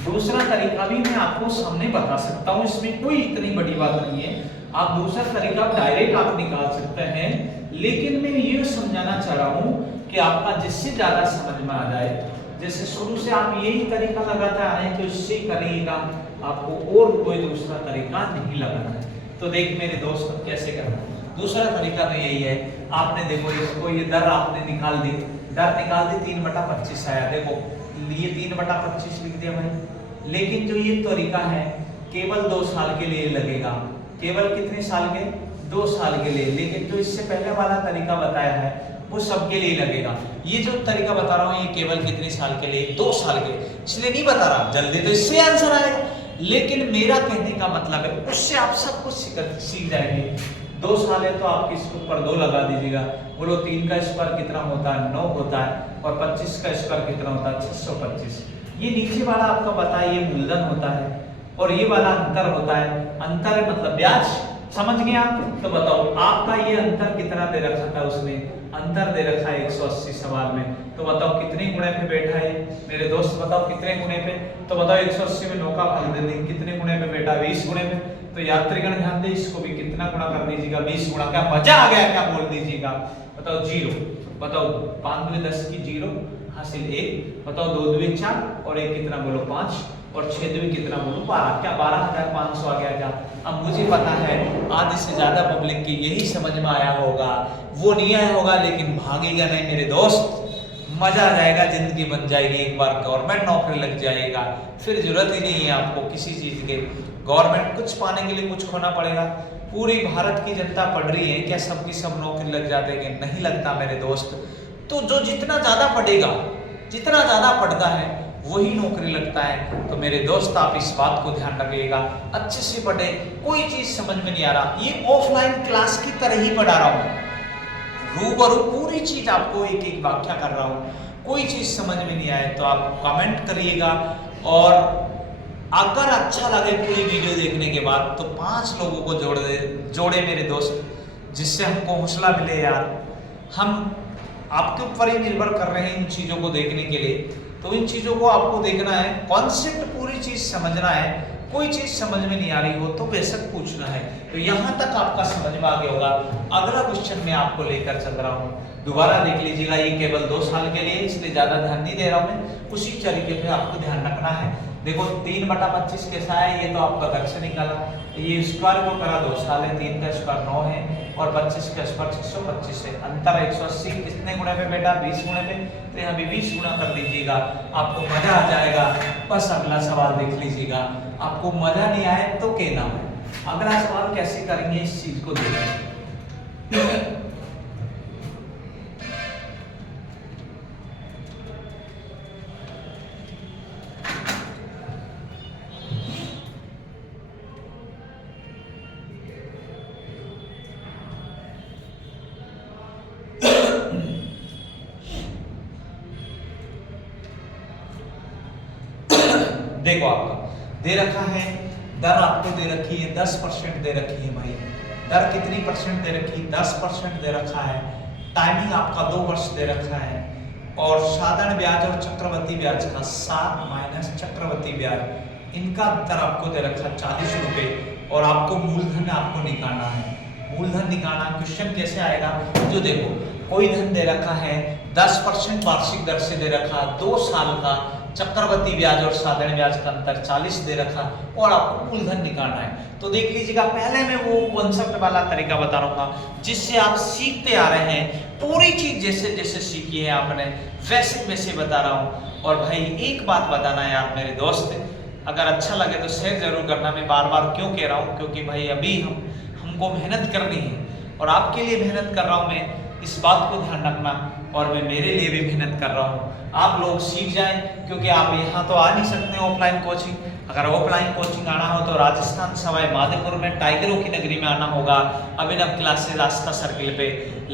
दूसरा तरीका भी मैं आपको सामने बता सकता हूं, इसमें कोई इतनी बड़ी बात नहीं है। आप दूसरा तरीका डायरेक्ट आप निकाल सकते हैं, लेकिन मैं ये समझाना चाह रहा हूं कि आपका जिससे ज्यादा समझ में आ जाए, जैसे शुरू से आप यही तरीका लगाते आ रहे हैं कि उससे करिएगा, आपको और कोई दूसरा तरीका नहीं लगाना है। तो देख मेरे दोस्त कैसे करना है। दूसरा तरीका तो यही है, आपने देखो इसको, ये दर आपने निकाल दी, दर निकाल दी, 3/25 आया। देखो ये 3/25 लिख दिया भाई। लेकिन जो ये तरीका है केवल 2 साल के लिए लगेगा। केवल कितने साल के? 2 साल के लिए। लेकिन जो इससे पहले वाला तरीका बताया है वो सबके लिए लगेगा। ये जो तरीका बता रहा हूँ ये केवल कितने साल के लिए? 2 साल के। इसलिए नहीं बता रहा, जल्दी तो इससे आंसर आएगा, लेकिन मेरा कहने का मतलब है उससे आप सब कुछ सीख जाएंगे। 2 साल है तो आप इसके ऊपर 2 लगा दीजिएगा। बोलो 3 का स्क्वायर कितना होता है? 9 होता है। और 25 का स्क्वायर कितना होता है? 625। ये नीचे वाला आपका बताइए मूलधन होता है और ये वाला अंतर होता है। अंतर मतलब ब्याज, समझ गए आप? तो बताओ आपका ये अंतर कितना दे रखा था उसने? अंतर दे रखा है 180 सवाल में। तो बताओ कितने गुणे पे बैठा है मेरे दोस्त? बताओ कितने गुणे पे? तो बताओ 180 में 9 का भाग दे देंगे, कितने गुणे पे बेटा? 20 गुणे पे। तो यात्रीगण ध्यान दे, इसको भी कितना गुणा कर दीजिएगा? 20 गुणा। क्या मजा आ गया? क्या बोल दीजिएगा? बताओ 0। बताओ 5 2 10 की 0 हासिल 1। बताओ 2 2 4 और 1 कितना बोलो? 5 और 6 2 कितना बोलो? 12। क्या 12,500 आ गया क्या? अब मुझे पता है आधे से ज्यादा पब्लिक की यही समझ में आया होगा, वो नहीं आया होगा, लेकिन भागेगा नहीं मेरे दोस्त, मजा आ जाएगा, जिंदगी बन जाएगी। एक बार गवर्नमेंट नौकरी लग जाएगा, फिर जरूरत ही नहीं है आपको किसी चीज के। गवर्नमेंट कुछ पाने के लिए कुछ खोना पड़ेगा। पूरी भारत की जनता पढ़ रही है, क्या सबकी सब नौकरी लग जाते हैं? नहीं लगता मेरे दोस्त। तो जो जितना ज्यादा पढ़ेगा, जितना ज्यादा पढ़ता है वही नौकरी लगता है। तो मेरे दोस्त आप इस बात को ध्यान रखिएगा, अच्छे से पढ़े। कोई चीज समझ में नहीं आ रहा, ये ऑफलाइन क्लास की तरह ही पढ़ा रहा हूँ, रूबरू पूरी चीज आपको एक एक व्याख्या कर रहा हूँ। कोई चीज समझ में नहीं आए तो आप कमेंट करिएगा, और अगर अच्छा लगे पूरी वीडियो देखने के बाद तो 5 लोगों को जोड़े मेरे दोस्त, जिससे हमको हौसला मिले यार। हम आपके ऊपर ही निर्भर कर रहे हैं इन चीजों को देखने के लिए। तो इन चीजों को आपको देखना है, कॉन्सेप्ट पूरी चीज समझना है। कोई चीज समझ में नहीं आ रही हो तो बेशक पूछना है। तो यहाँ तक आपका समझ में आ गया होगा। अगला क्वेश्चन मैं आपको लेकर चल रहा हूँ, दोबारा देख लीजिएगा। ये केवल 2 साल के लिए, इसलिए ज्यादा ध्यान नहीं दे रहा हूँ मैं। उसी तरीके पे आपको ध्यान रखना है। देखो 3/25 कैसा है? ये तो आपका घर से निकाला, ये स्क्वायर को करा 2 साल है, 3 का स्क्वायर 9 है और 25 का स्क्वायर 625 है। अंतर 180 कितने गुणे पे बेटा? 20 गुणे पे। तो यहाँ भी 20 गुणा कर दीजिएगा, आपको मजा आ जाएगा। बस अगला सवाल देख लीजिएगा। आपको मजा नहीं आए तो कहना है। अगला सवाल कैसे करेंगे इस चीज को देखें। देखो आपका दे रखा है, दर आपको दे रखी है 10% दे रखी है भाई। दर कितनी परसेंट दे रखी है? 10% दे रखा है। टाइमिंग आपका 2 वर्ष दे रखा है। और साधारण ब्याज और चक्रवृद्धि ब्याज का 7 माइनस चक्रवृद्धि ब्याज, इनका दर आपको दे रखा 40 रुपए। और आपको मूलधन आपको निकालना है। मूलधन निकालना क्वेश्चन कैसे आएगा? जो देखो कोई धन दे रखा है 10% वार्षिक दर से दे रखा, 2 साल का चक्रवृद्धि ब्याज और साधारण ब्याज का अंतर 40 दे रखा, और आपको मूलधन निकालना है। तो देख लीजिएगा, पहले मैं वो कॉन्सेप्ट वाला तरीका बता रहा हूँ जिससे आप सीखते आ रहे हैं। पूरी चीज जैसे जैसे सीखी है आपने वैसे वैसे बता रहा हूँ। और भाई एक बात बताना यार मेरे दोस्त, अगर अच्छा लगे तो शेयर जरूर करना। मैं बार बार क्यों कह रहा हूँ? क्योंकि भाई अभी हमको मेहनत करनी है और आपके लिए मेहनत कर रहा हूँ मैं, इस बात को ध्यान रखना। और मैं मेरे लिए भी मेहनत कर रहा हूँ, आप लोग सीख जाएं। क्योंकि आप यहाँ तो आ नहीं सकते ऑफलाइन कोचिंग। अगर ऑफलाइन कोचिंग आना हो तो राजस्थान सवाई माधोपुर में टाइगरों की नगरी में आना होगा, अभिनव क्लासेस आस्था सर्किल पे।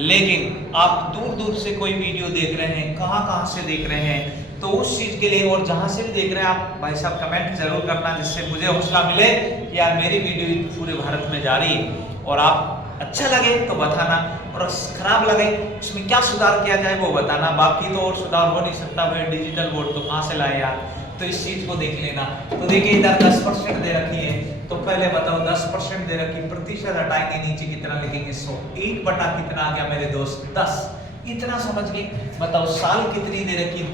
लेकिन आप दूर दूर से कोई वीडियो देख रहे हैं, कहाँ से देख रहे हैं, तो उस चीज के लिए और जहां से भी देख रहे हैं आप भाई साहब कमेंट जरूर करना, जिससे मुझे हौसला मिले कि यार मेरी वीडियो पूरे भारत में जा रही है। और आप अच्छा लगे तो बताना, और खराब लगे उसमें क्या सुधार किया जाए वो बताना। बाकी तो और सुधार हो नहीं सकता भाई, डिजिटल बोर्ड तो कहाँ से लाए यार। तो इस चीज को देख लेना। तो देखिए इधर 10% दे रखी है, तो पहले बताओ 10% दे रखी, प्रतिशत हटाएंगे नीचे कितना लिखेंगे 100। 1 बटा कितना आ गया मेरे दोस्त? 10। इतना समझ गए? बताओ साल कितनी दे रखी?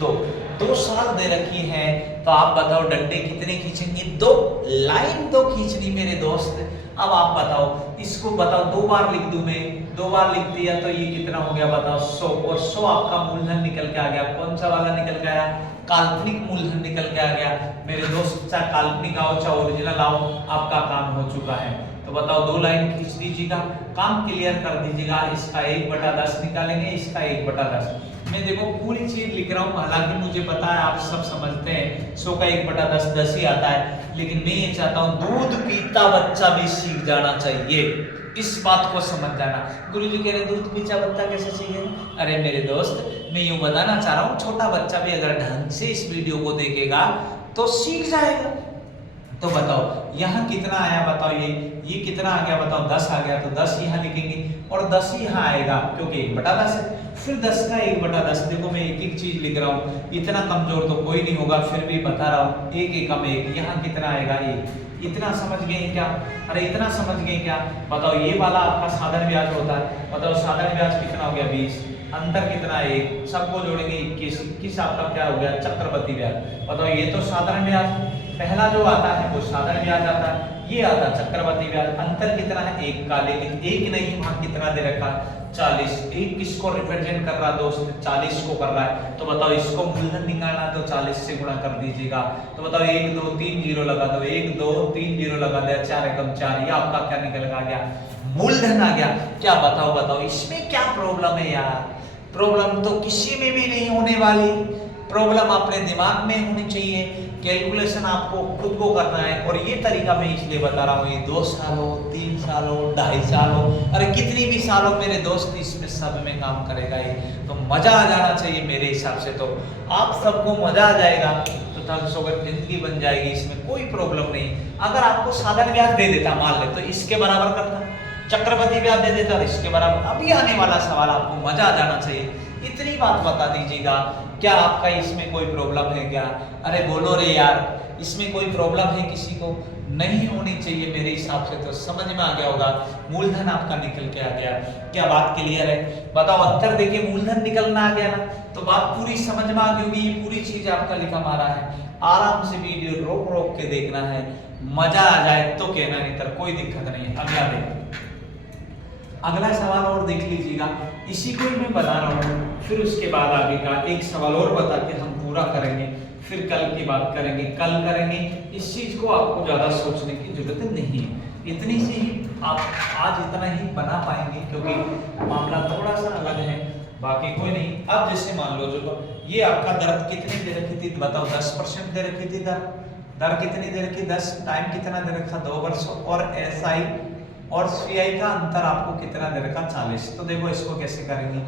2 साल दे रखी है। तो आप बताओ डंडे कितने खींचेंगे? 2 लाइन 2 खींचनी मेरे दोस्त। अब आप बताओ, इसको बताओ 2 बार लिख दूं मैं, 2 बार लिख दिया तो ये कितना हो गया बताओ? 100। और 100 आपका मूलधन निकल के आ गया। कौन सा वाला निकल के आया? काल्पनिक मूलधन निकल के आ गया मेरे दोस्त। चाहे काल्पनिक आओ चाहे ओरिजिनल आओ, आपका काम हो चुका है। तो बताओ 2 लाइन खींच दीजिएगा, काम क्लियर कर दीजिएगा। इसका 1/10 निकालेंगे, इसका 1/10। मैं देखो पूरी चीज लिख रहा हूँ, हालांकि मुझे पता है आप सब समझते हैं 100 का 1/10 10 ही आता है। लेकिन मैं ये चाहता हूँ दूध पीता बच्चा भी सीख जाना चाहिए, इस बात को समझ जाना। गुरुजी कह रहे दूध पीता बच्चा कैसे सीखे? अरे मेरे दोस्त मैं यूं बताना चाह रहा हूँ, छोटा बच्चा भी अगर ढंग से इस वीडियो को देखेगा तो सीख जाएगा। तो बताओ यहाँ कितना आया? बताओ ये कितना आ गया? बताओ 10 आ गया, तो 10 यहाँ लिखेंगे और 10 यहाँ आएगा क्योंकि 1/10 है। फिर 10 का 1/10। देखो मैं एक एक चीज लिख रहा हूँ, इतना कमजोर तो कोई नहीं होगा, फिर भी बता रहा हूँ। 1 एकम 1, यहाँ कितना आएगा? 1। इतना समझ गए क्या? अरे इतना समझ गए क्या? बताओ ये वाला आपका साधारण ब्याज होता है। बताओ साधारण ब्याज कितना हो गया? 20। अंतर कितना? 1। सबको जोड़ेंगे 21। 21 आपका क्या हो गया? चक्रवृद्धि ब्याज। बताओ ये तो साधारण ब्याज पहला जो आता है वो साधारण ब्याज आता है, ये आता चक्रवृद्धि ब्याज। अंतर कितना है? 1 का। लेकिन 1 नहीं, वहां कितना दे रखा? 40। 1 किसको रिप्रेजेंट कर रहा दोस्त? 40 को कर रहा है। तो बताओ इसको मूलधन निकालना तो 40 से गुणा कर दीजिएगा। तो बताओ 1 2 3 जीरो लगा दो, 1 2 3 जीरो लगा दिया, 4 एकम 4। ये आपका क्या निकल गया? मूलधन आ गया। क्या बताओ इसमें क्या प्रॉब्लम है यार? प्रॉब्लम तो किसी में भी नहीं होने वाली। प्रॉब्लम अपने दिमाग में होनी चाहिए, कैलकुलेशन आपको खुद को करना है। और ये तरीका मैं इसलिए बता रहा हूँ, ये 2 साल हो, 3 साल हो, 2.5 साल हो, अरे कितनी भी साल हो मेरे दोस्त, इसमें सब में काम करेगा ये। तो मजा आ जाना चाहिए मेरे हिसाब से। तो आप सबको मजा आ जाएगा तो तक जिंदगी बन जाएगी, इसमें कोई प्रॉब्लम नहीं। अगर आपको साधारण ब्याज दे देता मान ले तो इसके बराबर करता, चक्रवृद्धि ब्याज दे देता इसके बराबर। अभी आने वाला सवाल आपको मजा आ जाना चाहिए, इतनी बात बता दीजिएगा। क्या आपका इसमें कोई प्रॉब्लम है क्या? अरे बोलो रे यार, इसमें कोई प्रॉब्लम है किसी को? नहीं होनी चाहिए मेरे हिसाब से। तो समझ में आ गया होगा, मूलधन आपका निकल के आ गया। क्या बात क्लियर है? बताओ अंतर देखिए, मूलधन निकलना आ गया ना, तो बात पूरी समझ में आ गई होगी। ये पूरी चीज आपका लिखा मारा है, आराम से वीडियो रोक रोक के देखना है, मजा आ जाए तो कहना, नहीं तो कोई दिक्कत नहीं। अगला देखो, अगला सवाल और देख लीजिएगा, इसी को ही मैं बता रहा हूँ। फिर उसके बाद आगे का एक सवाल और बता के हम पूरा करेंगे, फिर कल की बात करेंगे। कल करेंगे इस चीज को, आपको ज्यादा सोचने की जरूरत नहीं है। इतनी सी ही आप आज इतना ही बना पाएंगे, क्योंकि मामला थोड़ा सा अलग है, बाकी कोई नहीं। अब जैसे मान लो जो ये आपका दर कितनी दे रखी थी? बताओ 10% दे रखी थी दर कितनी दे रखी? 10। टाइम कितना दे रखा? 2 वर्ष। और एसआई और सीआई का अंतर आपको कितना दे रखा? 40। तो देखो इसको कैसे करेंगे?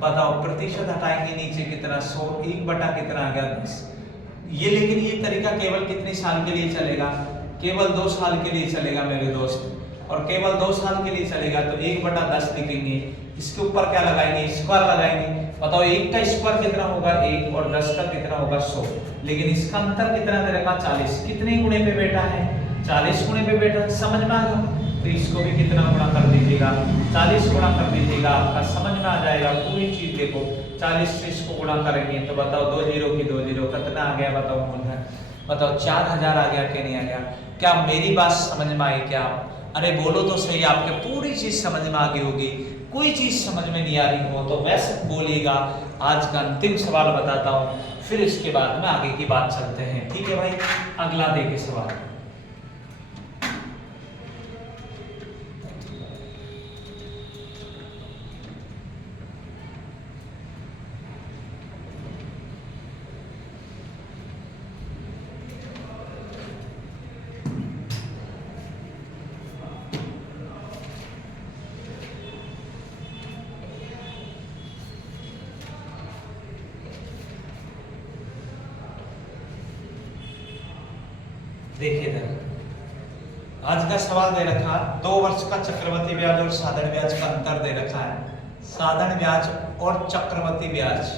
बताओ प्रतिशत हटाएंगे नीचे कितना? 100। 1 बटा कितना आ गया? 10। ये लेकिन ये तरीका केवल कितने साल के लिए चलेगा, केवल 2 साल के लिए चलेगा मेरे दोस्त, और केवल 2 साल के लिए चलेगा तो 1/10 लिखेंगे, इसके ऊपर क्या लगाएंगे, स्क्वायर लगाएंगे। बताओ 1 का स्क्वायर कितना होगा 1 और 10 का कितना होगा 100, लेकिन इसका अंतर कितना दे रखा 40, कितने गुणे पे बैठा है 40 गुणे पे बैठा है, समझ में आ गया। तो इसको भी कितना गुणा कर दीजिएगा 40 गुणा कर दीजिएगा, आपका समझ में आ जाएगा पूरी चीज। देखो 40 से इसको गुणा करेंगे तो बताओ 2 0 की 2 0 कितना आ गया, बताओ मूलधन, बताओ 4000 आ गया कि नहीं आ गया। क्या मेरी बात समझ में आई क्या? अरे बोलो तो सही, आपके पूरी चीज समझ में आ गई होगी। कोई चीज समझ में नहीं आ रही हो तो वैसे बोलिएगा। आज का अंतिम सवाल बताता हूँ, फिर इसके बाद में आगे की बात चलते हैं, ठीक है भाई। अगला देखिए सवाल, देखिए इधर आज का सवाल दे रखा 2 वर्ष का चक्रवृद्धि ब्याज और साधारण ब्याज का अंतर दे रखा है। साधारण ब्याज और चक्रवृद्धि ब्याज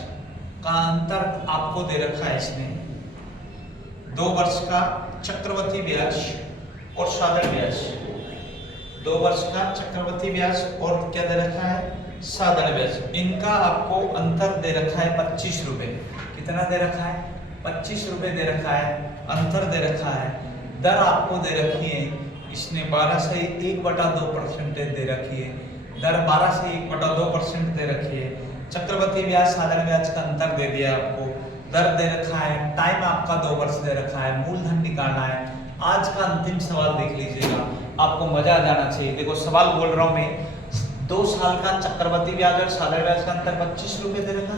का अंतर आपको दे रखा है इसने। 2 वर्ष का चक्रवृद्धि ब्याज और साधारण ब्याज, 2 वर्ष का चक्रवृद्धि ब्याज और क्या दे रखा है साधारण ब्याज, इनका आपको अंतर दे रखा है 25 रुपए। कितना दे रखा है 25 रुपए दे रखा है, अंतर दे रखा है। दर आपको दे रखी है इसने 12 से 1/2% दे रखी है, दर 12 से 1/2% दे रखी है। चक्रवृद्धि ब्याज साधारण ब्याज का अंतर दे दिया आपको, दर दे रखा है, टाइम आपका 2 वर्ष दे रखा है, मूलधन निकालना है। आज का अंतिम सवाल देख लीजिएगा, आपको मजा आ जाना चाहिए। देखो सवाल बोल रहा हूं मैं, 2 साल का चक्रवृद्धि ब्याज और साधारण ब्याज का अंतर 25 रुपए दे रखा,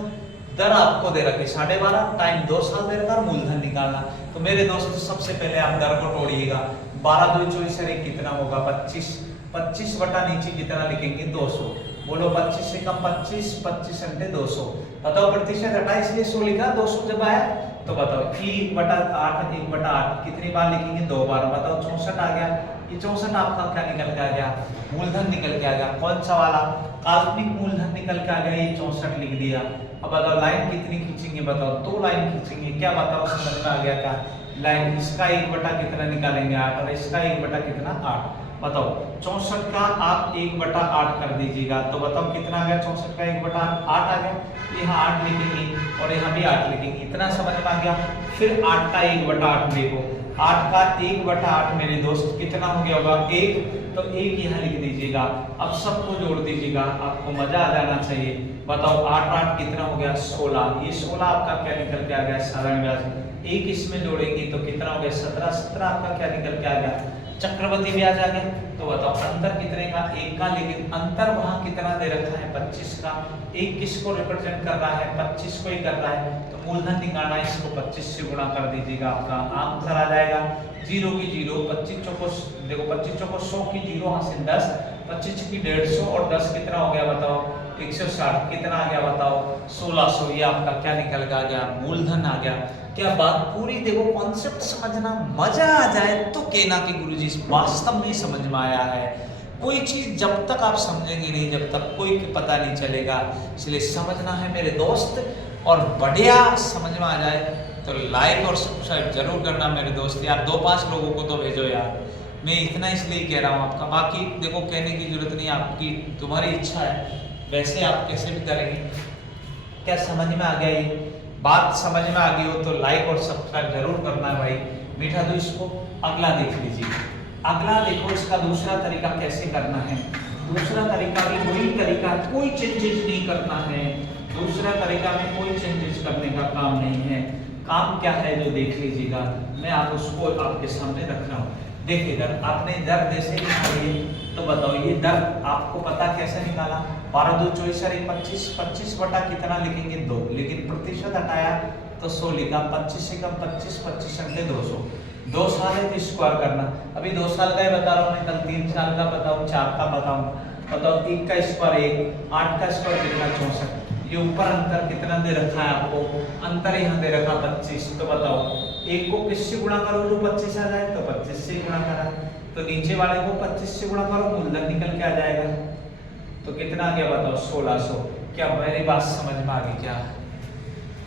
दर आपको दे रखी 12.5, टाइम 2 साल दे रखा, मूलधन निकालना। तो मेरे दोस्तों सबसे पहले आप दर को तोड़िएगा। 12 2 24 कितना होगा 25, 25 बटा नीचे कितना लिखेंगे 200। बोलो 25 से कम 25, 25 अंटे 200। बताओ प्रतिशत हटा इसलिए 100 लिखा, 200 जब आया तो बताओ 1/8 1/8 कितनी बार लिखेंगे 2 बार। बताओ 64 आ गया। ये 64 आपका क्या निकल के आ गया, मूलधन निकल के आ गया। कौन सा वाला, काल्पनिक मूलधन निकल के आ गया, ये 64 लिख दिया। अब बताओ लाइन कितनी खींचेंगे, बताओ 2 लाइन खींचेंगे। क्या बताओ समझ में आ गया क्या? लाइन इसका 1 बटा कितना निकालेंगे 8 और इसका 1 बटा कितना 8। बताओ 64 का आप 1/8 कर दीजिएगा तो बताओ कितना आ गया, 64 का 1/8 आ गया। यहाँ 8 लिखेंगे और यहाँ भी 8 लिखेंगे, इतना समझ में आ गया। फिर 8 का 1/8 देखो, 8 का 1/8 मेरे दोस्त कितना हो गया होगा 1, तो 1 यहाँ लिख दीजिएगा। अब सबको जोड़ दीजिएगा, आपको मजा आ जाना चाहिए। बताओ 8 8 कितना हो गया 16, ये 16 आपका क्या निकल के आ गया साधारण ब्याज। 1 इसमें जोड़ेंगे तो कितना हो गया 17, 17 आपका क्या निकल के आ गया चक्रवृद्धि ब्याज आ गया। तो बताओ अंतर कितने का 1 का, लेकिन अंतर वहां कितना दे रखा है 25 का। 1 किसको रिप्रेजेंट कर रहा है 25 को ही कर रहा है, तो मूलधन निकालना है, इसको 25 से गुणा कर दीजिएगा, आपका आंसर आ जाएगा 0 की 0, 25 चौको देखो 25 चौको 100 की 0 हासिल 10, 25 की 150 और 10 कितना हो गया बताओ 160, कितना आ गया बताओ 1600। ये आपका क्या निकल के आ गया मूलधन आ गया। क्या बात पूरी देखो, कॉन्सेप्ट समझना, मजा आ जाए तो कहना कि गुरुजी वास्तव में समझ में आया है। कोई चीज जब तक आप समझेंगे नहीं, जब तक कोई पता नहीं चलेगा, इसलिए समझना है मेरे दोस्त। और बढ़िया समझ में आ जाए तो लाइक और सब्सक्राइब जरूर करना मेरे दोस्त। यार 2-5 लोगों को तो भेजो यार, मैं इतना इसलिए कह रहा हूँ आपका। बाकी देखो कहने की जरूरत नहीं, आपकी तुम्हारी इच्छा है, वैसे आप कैसे भी करेंगे। क्या समझ में आ गया? ये बात समझ में आ गई हो तो लाइक और सब्सक्राइब जरूर करना है भाई। मीठा दो इसको। अगला देख लीजिए, अगला देखो इसका दूसरा तरीका कैसे करना है। दूसरा तरीका भी वही तरीका, कोई चेंजेस नहीं करना है। दूसरा तरीका में कोई चेंजेस करने का काम नहीं है। काम क्या है जो देख लीजिएगा, मैं आप उसको आपके सामने रख रहा हूँ। देखिए दर, आपने दर जैसे निकाली तो बताओ ये दर आपको पता कैसे निकाला। 12 2 24 25, 25 बटा कितना लिखेंगे 2, लेकिन प्रतिशत हटाया तो 100 लिखा। 25 से कम 25, 25 अंटे 200। 2 साल है तो स्क्वायर करना, अभी 2 साल का ही बता रहा हूँ मैं, कल 3 साल का बताऊँ, 4 का बताऊँ। बताओ 1 का स्क्वायर 1, 8 का स्क्वायर कितना 64, ये ऊपर अंतर कितना दे रखा है आपको, अंतर यहाँ दे रखा 25। तो बताओ एक को किससे गुणा करो जो 25 आ जाए, तो 25 से गुणा करा, तो नीचे वाले को 25 से गुणा करो, मूलधन निकल के आ जाएगा। तो कितना आ गया बताओ 1600। क्या मेरी बात समझ में आ गई क्या?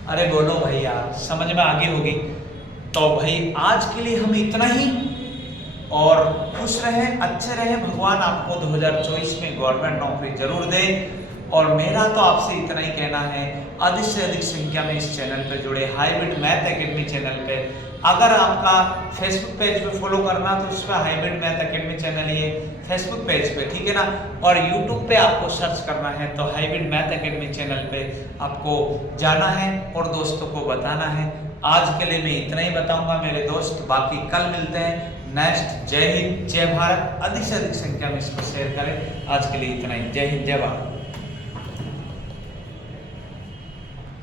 अरे बोलो भैया, समझ में आगे होगी। तो भाई आज के लिए हम इतना ही, और खुश रहें, अच्छे रहें, भगवान आपको 2024 में गवर्नमेंट नौकरी जरूर दे। और मेरा तो आपसे इतना ही कहना है, अधिक से अधिक संख्या में इस चैनल पे जुड़े, हाइब्रिड मैथ एकेडमी चैनल पे। अगर आपका फेसबुक पेज पे फॉलो करना तो उस पर हाइब्रिड मैथ एकेडमी चैनल ही है फेसबुक पेज पे, ठीक है ना। और यूट्यूब पे आपको सर्च करना है तो हाइब्रिड मैथ एकेडमी चैनल पे आपको जाना है और दोस्तों को बताना है। आज के लिए मैं इतना ही बताऊंगा मेरे दोस्त, बाकी कल मिलते हैं नेक्स्ट। जय हिंद, जय भारत, अधिक से अधिक संख्या में इसको शेयर करें। आज के लिए इतना ही, जय हिंद, जय भारत।